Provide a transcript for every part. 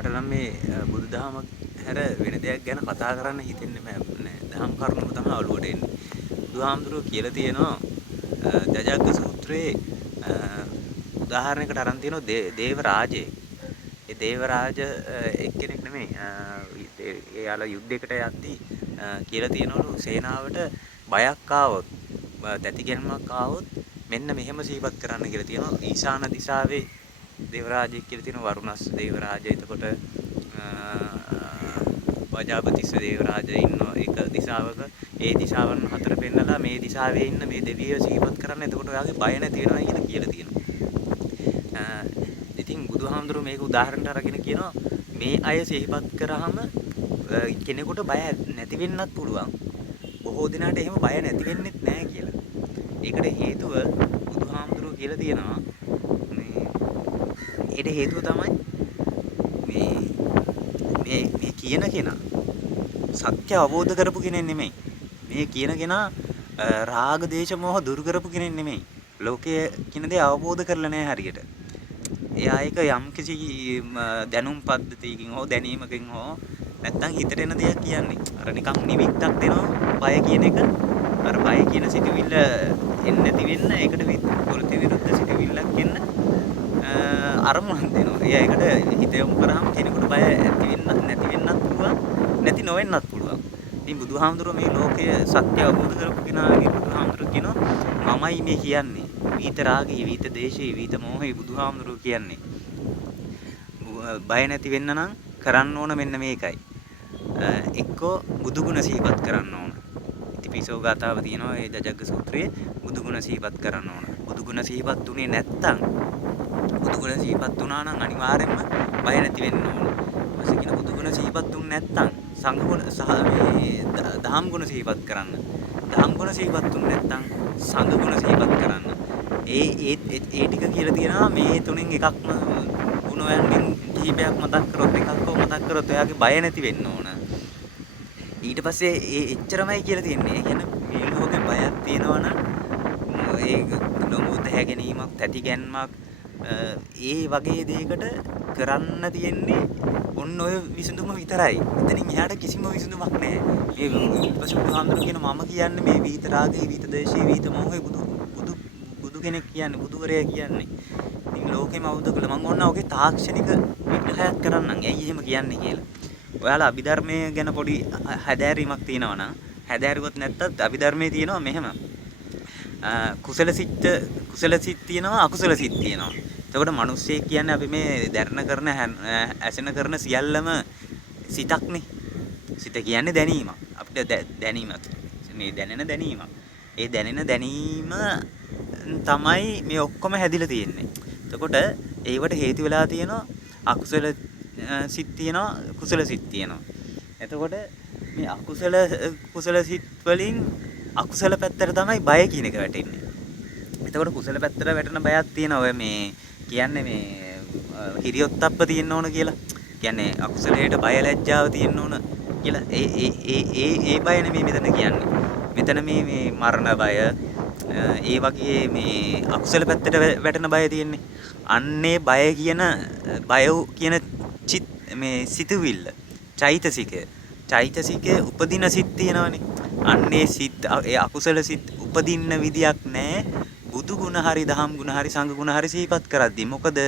මට නම් මේ බුදුදහම හැර වෙන දෙයක් ගැන කතා කරන්න හිතෙන්නේ නැහැ. දහම් කරුණු තමයි ඔළුවට එන්නේ. බුදුහාමුදුරුවෝ කියලා තියෙනවා ජජග්ග සූත්‍රයේ උදාහරණයකට අරන් තියෙනවා දේව රාජයෙක්. ඒ දේව රාජ එක්කෙනෙක් නෙමෙයි. එයාලා යුද්ධයකට යද්දී කියලා තියෙනවලු සේනාවට බයක් ආවොත් තැති ගැනීමක් ආවොත් මෙන්න මෙහෙම සිහිපත් කරන්න කියලා තියෙනවා. ඊශාන දිශාවේ දේව රාජයෙක් කියලා තියෙනවා වරුණස් දේව රාජය. එතකොට වජාපතිස්ස දේව රාජය ඉන්නවා එක දිශාවක. ඒ දිශාවන් හතර පෙන්නලා මේ දිශාවේ ඉන්න මේ දෙවියෝ සිහිපත් කරන්න. එතකොට ඔයාගේ බය නැති වෙනවා කියලා තියෙනවා. ඉතින් බුදුහාමුදුරුවෝ මේක උදාහරණයක් අරගෙන කියනවා මේ අය සිහිපත් කරාම කෙනෙකුට බය නැති වෙන්නත් පුළුවන්. බොහෝ දිනාට එහෙම බය නැති වෙන්නෙත් නැහැ කියලා. ඒකට හේතුව බුදුහාමුදුරුවෝ කියලා තියෙනවා ඒට හේතුව තමයි මේ කියන කෙනා සත්‍ය අවබෝධ කරපු කෙනෙක් නෙමෙයි. මේ කියන කෙනා රාග දේශ මොහ දුරු කරපු කෙනෙක් නෙමෙයි. ලෝකයේ කියන දේ අවබෝධ කරලා නැහැ හරියට. එයා එක යම් කිසි දැනුම් පද්ධතියකින් හෝ දැනීමකින් හෝ නැත්තම් හිතට එන දෙයක් කියන්නේ. අර නිකන් නිමිත්තක් දෙනවා බය කියන එක. අර බය කියන සිතුවිල්ල එන්නේ නැති වෙන්න ඒකට විරුද්ධ සිතුවිල්ලක් එන්න අරමුණක් දෙනවා. ඒකට හිත යොමු කරාම කෙනෙකුට බය ඇති වෙන්න නැති වෙන්නත් පුළුවන් නැති නොවෙන්නත් පුළුවන්. ඉතින් බුදුහාමුදුරුවෝ මේ ලෝකයේ සත්‍ය අවබෝධ කරපු කෙනාගේ බුදුහාමුදුරුවෝ කියනවා මමයි මේ කියන්නේ. විත රාගී, විත දේශී, විත මොහේ බුදුහාමුදුරුවෝ කියන්නේ. බය නැති වෙන්න නම් කරන්න ඕන මෙන්න මේකයි. එක්කෝ බුදුගුණ සිහිපත් කරන්න ඕන. ඉතිපිසෝ ගාතාව තියෙනවා ඒ ජජග්ග සූත්‍රයේ බුදුගුණ සිහිපත් කරන්න ඕන. බුදුගුණ සිහිපත් උනේ නැත්තම් බුදුගුණ සිහිපත් වුණා නම් අනිවාර්යෙන්ම බය නැති වෙන්න ඕන. ඊපස්සේ කියන බුදුගුණ සිහිපත් උන්නේ නැත්තම් සංඝගුණ සහ මේ දහම් ගුණ සිහිපත් කරන්න. දහම් ගුණ සිහිපත් උන්නේ නැත්තම් සංඝගුණ සිහිපත් කරන්න. ඒ ටික කියලා තියෙනවා මේ තුනෙන් එකක්ම ගුණයන්ගෙන් කිහිපයක් මතක් කරොත් එකක් හෝ මතක් කරොත් එයාගේ බය නැති වෙන්න ඕන. ඊට පස්සේ ඒ එච්චරමයි කියලා තියෙන්නේ. ඒ කියන්නේ මේ ලෝකේ බයක් තියෙනවා නම් ඒ නොමුද හැගෙනීමක්, තැති ගැන්මක් ඒ වගේ දෙයකට කරන්න තියෙන්නේ ඔන්න ඔය විසඳුම විතරයි. එතනින් එහාට කිසිම විසඳුමක් නැහැ. මේ ඊට පස්සේ බුදුහාමුදුරුවෝ කියන මම කියන්නේ මේ විත රාගයේ, විත දේශයේ, විත මොහේ බුදු කෙනෙක් කියන්නේ, බුදුවරයා කියන්නේ. ඉතින් ලෝකෙම අවුද කළා මම ඕන ඔගේ තාක්ෂණික විග්‍රහයක් කරන්නම්. ඇයි එහෙම කියන්නේ කියලා. ඔයාලා අභිධර්මයේ ගැන පොඩි හැදෑරීමක් තියෙනවා නම් හැදෑරුවොත් නැත්තත් අභිධර්මයේ තියෙනවා මෙහෙම. කුසල සිත් තියෙනවා අකුසල සිත් තියෙනවා. එතකොට මිනිස්සෙක් කියන්නේ අපි මේ දැරණ කරන ඇසෙන කරන සියල්ලම සිතක්නේ. සිත කියන්නේ දැනීමක්. අපිට දැනීමක්. මේ දැනෙන දැනීමක්. ඒ දැනෙන දැනීම තමයි මේ ඔක්කොම හැදිලා තියෙන්නේ. එතකොට ඒවට හේතු වෙලා තියෙනවා අකුසල සිත් තියෙනවා කුසල සිත් තියෙනවා. එතකොට මේ කුසල සිත් වලින් අකුසල පැත්තට තමයි බය කියන එක වැටෙන්නේ. එතකොට කුසල පැත්තට වැටෙන බයක් තියෙනවා. ඔය මේ කියන්නේ මේ හිරියොත්ප්ප තියෙන්න ඕන කියලා. කියන්නේ අකුසලයට බය ලැජ්ජාව තියෙන්න ඕන කියලා. ඒ බය නෙමෙයි මෙතන කියන්නේ. මෙතන මේ මරණ බය ඒ වගේ මේ අකුසල පැත්තට වැටෙන බය තියෙන්නේ. අන්නේ බය කියන මේ සිතුවිල්ල චෛතසිකයේ උපදින සිත් තියෙනවනේ. අන්නේ සිත් ඒ අකුසල සිත් උපදින්න විදියක් නැහැ. බුදු ගුණ හරි දහම් ගුණ හරි සංඝ ගුණ හරි සිහිපත් කරද්දී. මොකද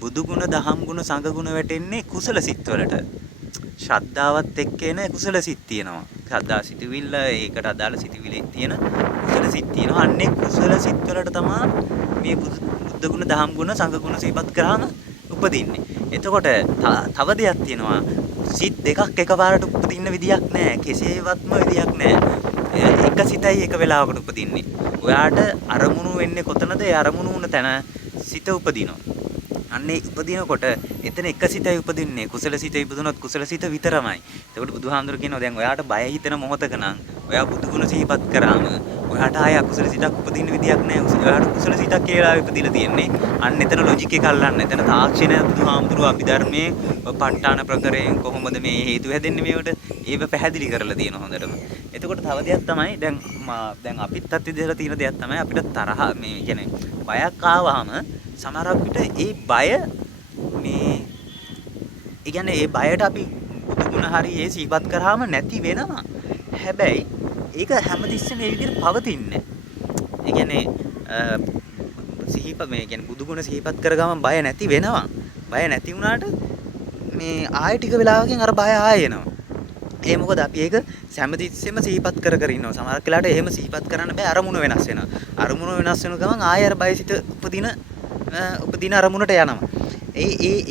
බුදු ගුණ දහම් ගුණ සංඝ ගුණ වැටෙන්නේ කුසල සිත් වලට. ශ්‍රද්ධාවත් එක්ක එන කුසල සිත් තියෙනවා. ශ්‍රද්ධා සිතුවිල්ල ඒකට අදාළ සිතුවිලි තියෙන කුසල සිත් තියෙනවා. අන්නේ කුසල සිත් වලට තමයි මේ බුද්ධ ගුණ දහම් ගුණ සංඝ ගුණ සිහිපත් කරාම උපදින්නේ. එතකොට තව දෙයක් තියෙනවා. සිත් දෙකක් එකපාරට උපදින්න විදියක් නැහැ. කෙසේවත්ම විදියක් නැහැ. එක සිතයි එක වෙලාවකට උපදින්නේ. ඔයාට අරමුණු වෙන්නේ කොතනද? ඒ අරමුණු වුණ තැන සිත උපදිනවා. අන්නේ උපදිනකොට එතන එක සිතයි උපදින්නේ. කුසල සිත ඉපදුනොත් කුසල සිත විතරමයි. ඒකට බුදුහාමුදුරු කියනවා දැන් ඔයාට බය හිතෙන මොහොතක නම් ඔයා බුදු ගුණ සිහිපත් කරාම ඔයාට ආය අකුසල සිතක් උපදින්න විදියක් නැහැ. ඔයාට කුසල සිතක් කියලා ඉපදිලා තියෙන්නේ. අන්න එතන ලොජික් එක අල්ලන්න. එතන තාක්ෂණය බුදුහාමුදුරු අභිධර්මයේ ප ဋ ාණ ප්‍රකරයෙන් කොහොමද මේ හේතු හැදෙන්නේ මේවට ඒව පැහැදිලි කරලා තියෙනවා හොඳටම. එතකොට තව දෙයක් තමයි දැන් අපිත් අත්විඳලා තියෙන දෙයක් තමයි අපිට තරහ මේ කියන්නේ බයක් ආවම සමහරක් විට ඒ බය මේ ඒ කියන්නේ ඒ බයට අපි බුදු ගුණ හරි ඒ සිහිපත් කරාම නැති වෙනවා. හැබැයි ඒක හැමතිස්සෙම මේ විදිහට පවතින්නේ. ඒ කියන්නේ මේ කියන්නේ බුදු ගුණ සිහිපත් කර ගමන් බය නැති වෙනවා. බය නැති වුණාට මේ ආයෙ ටික වෙලාවකින් අර බය ආයෙ එනවා. ඒ මොකද අපි ඒක හැමතිස්සෙම සිහිපත් කර කර ඉන්නවා. සමහර වෙලාවට එහෙම සිහිපත් කරන්න බෑ අරමුණ වෙනස් වෙනවා. අරමුණ වෙනස් වෙන ගමන් ආයෙ අර බයසිත උපදින අරමුණට යනවා.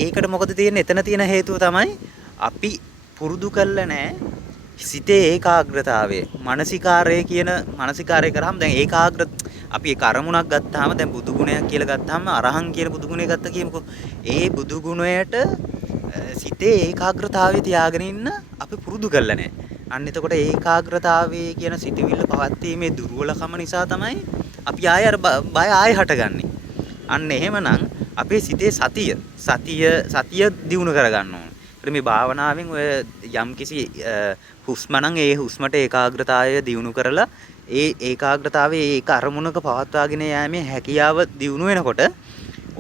ඒකට මොකද තියෙන්නේ? එතන තියෙන හේතුව තමයි අපි පුරුදු කරලා නැහැ සිතේ ඒකාග්‍රතාවය. මානසිකාරය කරාම දැන් අපි ඒ අරමුණක් ගත්තාම දැන් බුදු ගුණයක් කියලා ගත්තාම අරහං කියන බුදු ගුණය ගත්ත කියමුකෝ. ඒ බුදු ගුණයට සිතේ ඒකාග්‍රතාවය තියාගෙන ඉන්න අපි පුරුදු කරලා නැහැ. අන්න එතකොට ඒකාග්‍රතාවයේ කියන සිතවිල්ල පවත්ීමේ දුර්වලකම නිසා තමයි අපි ආයෙ අර බය ආයෙ හටගන්නේ. අන්න එහෙමනම් අපේ සිතේ සතිය දියුණු කරගන්න ඕන. මේ භාවනාවෙන් ඔය යම්කිසි හුස්ම නම් ඒ හුස්මට ඒකාග්‍රතාවය දියුණු කරලා ඒ ඒකාග්‍රතාවයේ ඒක අරමුණක පවත්වාගෙන යෑමේ හැකියාව දියුණු වෙනකොට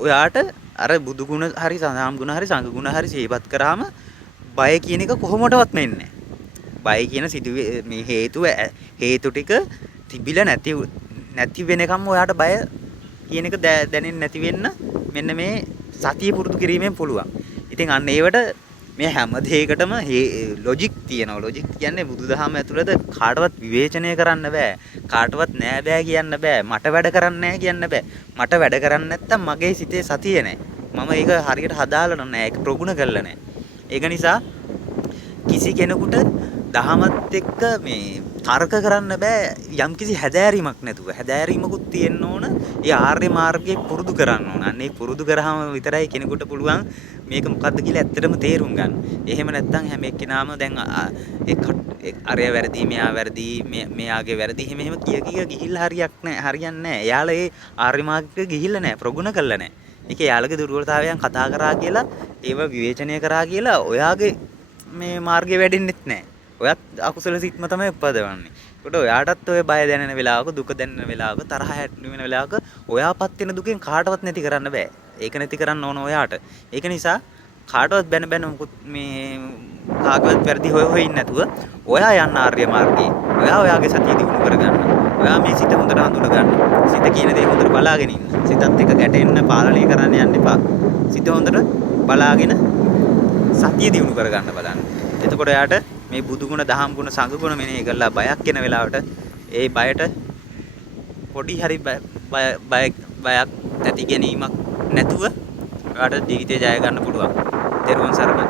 ඔයාට අර බුදු ගුණ හරි සදාම් ගුණ හරි සංඝ ගුණ හරි සිහිපත් කරාම බය කියන එක කොහොමඩවත් මෙන්නේ. බය කියන මේ හේතු ටික තිබිලා නැති වෙනකම් ඔයාට බය කියන එක දැනෙන්නේ නැති වෙන්න මෙන්න මේ සතිය පුරුදු කිරීමෙන් පුළුවන්. ඉතින් අන්න ඒවට මේ හැම දෙයකටම ලොජික් තියෙනවා. ලොජික් කියන්නේ බුදුදහම ඇතුළත කාටවත් විවේචනය කරන්න බෑ. කාටවත් නෑ බෑ කියන්න බෑ. මට වැඩ කරන්නේ නෑ කියන්න බෑ. මට වැඩ කරන්නේ නැත්තම් මගේ සිතේ සතිය නෑ. මම ඒක හරියට හදාලා නෑ. ඒක ප්‍රගුණ කරලා නෑ. ඒක නිසා කිසි කෙනෙකුට දහමත් එක්ක මේ තර්ක කරන්න බෑ යම්කිසි හැදෑරීමක් නැතුව. හැදෑරීමකුත් තියෙන්න ඕන. ඒ ආර්ය මාර්ගයේ පුරුදු කරන්න ඕන. අන්න ඒ පුරුදු කරාම විතරයි කෙනෙකුට පුළුවන් මේක මොකද්ද කියලා ඇත්තටම තේරුම් ගන්න. එහෙම නැත්නම් හැම එක්කෙනාම දැන් අරය වැරදි, මෙයා වැරදි, මෙයාගේ වැරදි එහෙම කිය ගිහිල්ලා හරියන්නේ නැහැ. එයාලා ඒ ආර්ය මාර්ගයට ගිහිල්ලා නැහැ. ප්‍රගුණ කළා නැහැ. ඒක එයාලගේ දුර්වලතාවයන් කතා කරා කියලා, ඒව විවේචනය කරා කියලා ඔයාගේ මේ මාර්ගය වැඩෙන්නෙත් නැහැ. ඔයත් අකුසල සිත්ම තමයි උපදවන්නේ. ඒකට ඔයාටත් ඔය බය දැනෙන වෙලාවක, දුක දැනෙන වෙලාවක, තරහ වෙන වෙලාවක ඔයාපත් වෙන දුකෙන් කාටවත් නැති කරන්න බෑ. ඒක නැති කරන්න ඕන ඔයාට. ඒක නිසා කාටවත් බැන මොකුත් මේ කාගවත් වැරදි හොය ඉන්නේ නැතුව ඔයා යන්න ආර්ය මාර්ගයේ. ඔයා ඔයාගේ සතිය දිනු කරගන්න. ඔයා මේ සිත හොඳට හඳුන ගන්න. සිත කියන දේ හොඳට බලාගෙන ඉන්න. සිතත් එක්ක ගැටෙන්න පාලනය කරන්න යන්න එපා. සිත හොඳට බලාගෙන සතිය දිනු කරගන්න බලන්න. එතකොට ඔයාට මේ බුදු ගුණ, දහම් ගුණ, සංඝ ගුණ මෙනෙහි කරලා බයක් එන වෙලාවට ඒ බයට පොඩි හරි බයක් ඇති ගැනීමක් නැතුව ඔයාට ජීවිතේ ජය ගන්න පුළුවන්. තෙරුවන් සරණයි.